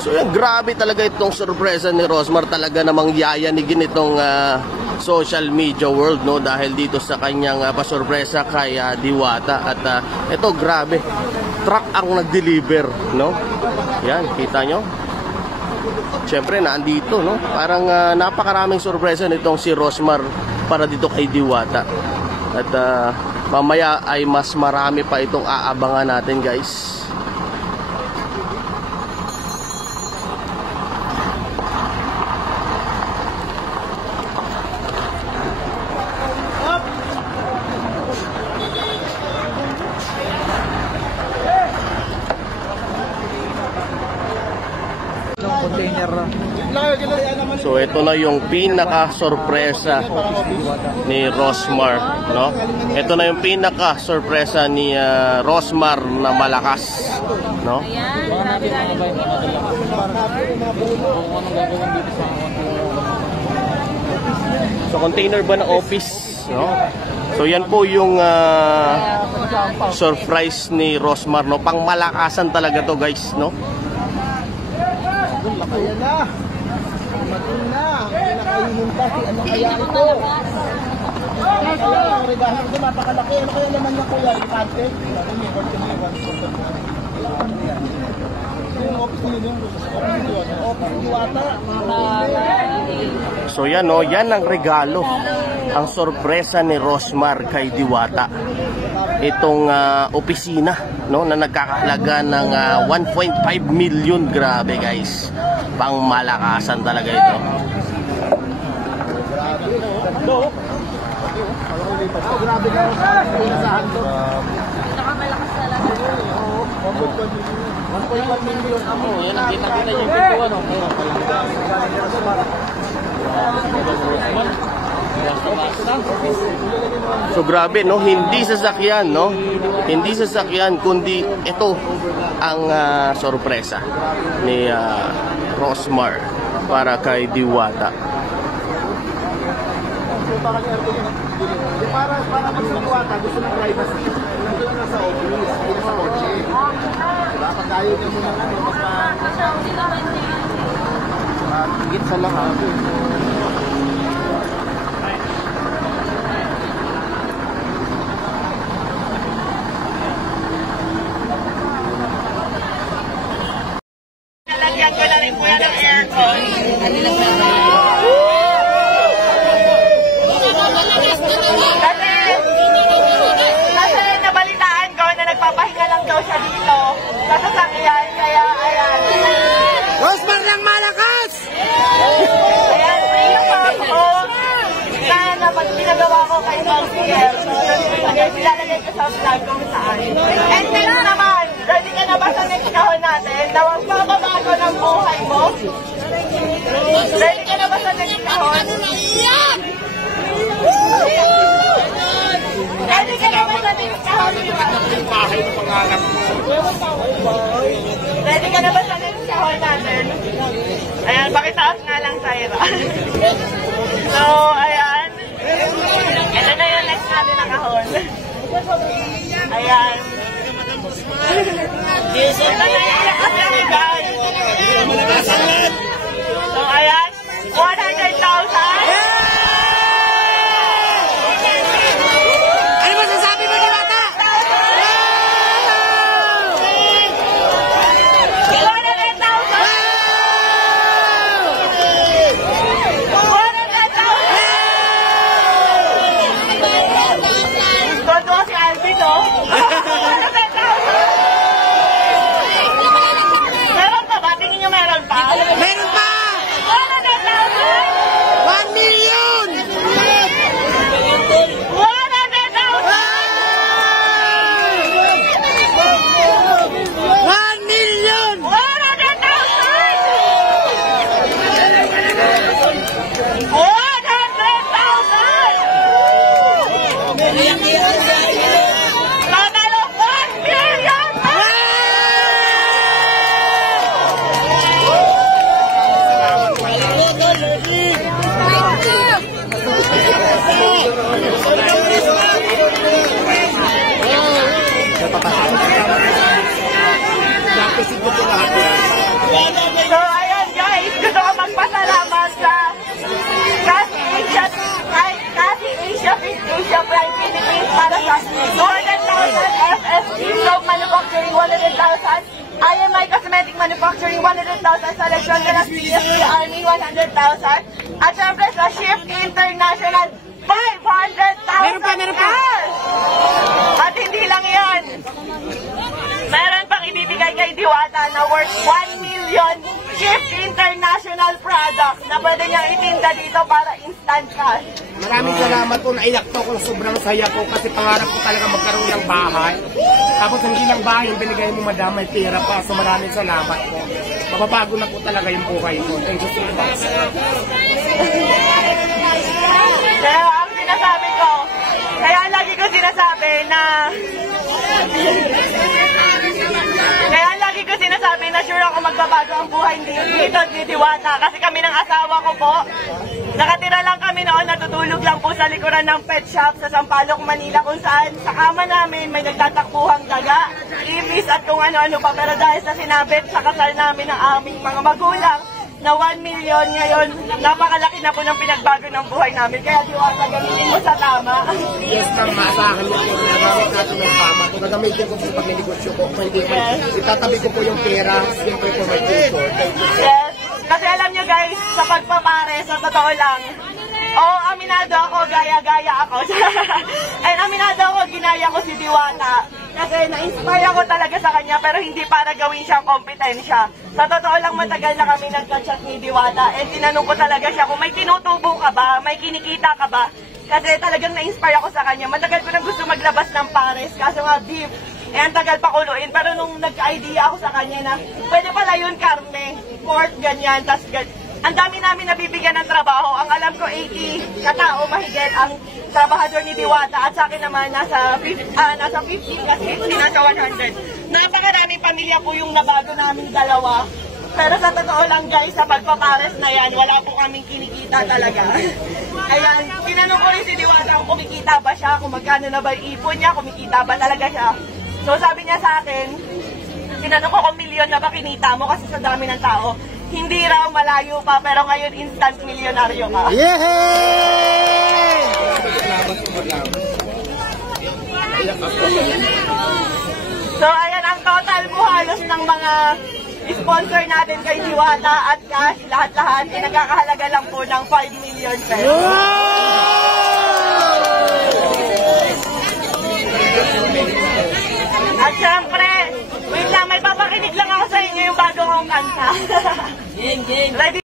So yan, grabe talaga itong sorpresa ni Rosmar. Talaga namang yayanigin itong social media world, no, dahil dito sa kanyang pasorpresa kay Diwata. At ito, grabe, truck ang nag-deliver, no. Yan, kita nyo. Siyempre, naandito, no. Parang napakaraming sorpresa nitong si Rosmar para dito kay Diwata. At mamaya ay mas marami pa itong aabangan natin, guys. So ito na yung pinaka-sorpresa ni Rosmar, no? Ito na yung pinaka-sorpresa ni Rosmar na malakas, no? So container ba na office, no? So yan po yung surprise ni Rosmar, no? Pangmalakasan talaga to, guys, no? Ayan na. Mating na. Pinakainin pa si ano kaya ito. Ang regalo ito napakalaki. Ano kaya naman niya kuya? Ikante? Yung office niyo yung office Diwata. So yan, no? Yan ang regalo. Ang sorpresa ni Rosmar kay Diwata. Itong opisina, no, na nagkakahalaga ng 1.5 million. Grabe, guys. Pangmalakasan talaga ito. Grabe ka sa hando. Pinakamalakas talaga. 1.1 million amo. Yan, nakita-kita yung pintuan, no? So grabe, no, hindi sasakyan, no, hindi sasakyan, kundi ito ang sorpresa ni Rosmar para kay Diwata. Para mas Diwata, gusto ng privacy. Nandun na sa office, hindi sa kotse. Pag ayaw niya muna ano, mas higit sa lahat. Lalagyan ko na rin po yan ng aircon. Kasi nabalitaan ko na nagpapahinga lang daw siya dito sa sasakyan, kaya ayan. Rosmar lang malakas! Ayan, free na pa ako na pag pinagawa ko kay Consier, ilalagay ko sa vlog kung saan. And next naman, ready ka na ba sa next kahon natin na magpapabago ng buhay mo? Ready ka na ba sa next kahon? Ready ka na ba sa next kahon? Ready ka na ba sa next kahon natin? Ayan, pakitaas nga lang, Tyra. So, ayan. Ito na yung next natin na kahon. Ayan. Ito na yung next natin, guys. So, ayan. 100,000. Ano masasabi mo, Diwata? 100,000. Todo si Alvin, no? 100,000. Manufacturing 100,000, IMI Cosmetic Manufacturing 100,000, sa Legion de las PSP Army 100,000, at syempre sa Shift International 500,000 Meron pa. cash! At hindi lang yan. Meron pang ibibigay kay Diwata na worth 1 million Shift International products na pwede niyang itinda dito para instant cash. Maraming salamat po. Naiyak to ko. Sobrang saya po kasi pangarap ko talaga magkaroon ng bahay. Tapos hindi lang bahay, yung binigay mo madam, may pera pa. So maraming salamat po. Mababago na po talaga yung buhay ko. Thank you so much. Kaya ang sinasabi ko, kaya lagi ko sinasabi na sure ako magbabago ang buhay dito ni Diwata. Kasi kami ng asawa ko po, nakatira lang kami noon, natutulog lang po sa likuran ng pet shop sa Sampaloc, Manila, kung saan sa kama namin may nagtatakbuhang daga, ibis at kung ano-ano pa. Pero dahil sa sinabit sa kasal namin ng aming mga magulang, na 1 million ngayon, napakalaki na po ng pinagbago ng buhay namin. Kaya Diwata, gamitin mo sa tama. Yes, tama sa akin po. Nagamit natin ng tama. Kung nagamitin ko po pag negosyo ko, kung hindi ko, itatabi ko po yung pera, siyempre po may future. Yes. Kasi alam nyo guys, sa pagpapare, sa totoo lang, aminado ako, gaya-gaya ako. And aminado ako, ginaya ko si Diwata. Kasi na-inspire ako talaga sa kanya, pero hindi para gawin siyang kompetensya. Sa totoo lang, matagal na kami nagka-chat ni Diwata. And tinanong ko talaga siya kung may tinutubo ka ba, may kinikita ka ba. Kasi talagang na-inspire ako sa kanya. Matagal ko na gusto maglabas ng pares, kaso nga beef. ang tagal pa kuluin. Pero nung nagka-idea ako sa kanya na pwede pala yun karne, pork, ganyan, tas ang dami namin nabibigyan ng trabaho. Ang alam ko 80 katao mahigit ang trabahador ni Diwata at sa akin naman nasa 50 kasi 50 nasa 100. Napakaraming pamilya po yung nabago namin dalawa. Pero sa totoo lang guys, sa pagpapares na yan, wala po kaming kinikita talaga. Ayan, tinanong ko rin si Diwata kung kumikita ba siya, kung magkano na ba yung ipon niya, kumikita ba talaga siya. So sabi niya sa akin, tinanong ko kung milyon na ba kinita mo kasi sa dami ng tao. Hindi raw, malayo pa, pero ngayon instant milyonaryo ka. Yay! So ayan ang total po halos ng mga sponsor natin kay Diwata at cash, lahat-lahat, nagkakahalaga lang po ng 5 million pesos. At syempre, wait lang, may papakinig lang ako sa inyo yung bago kong kanta. Ready?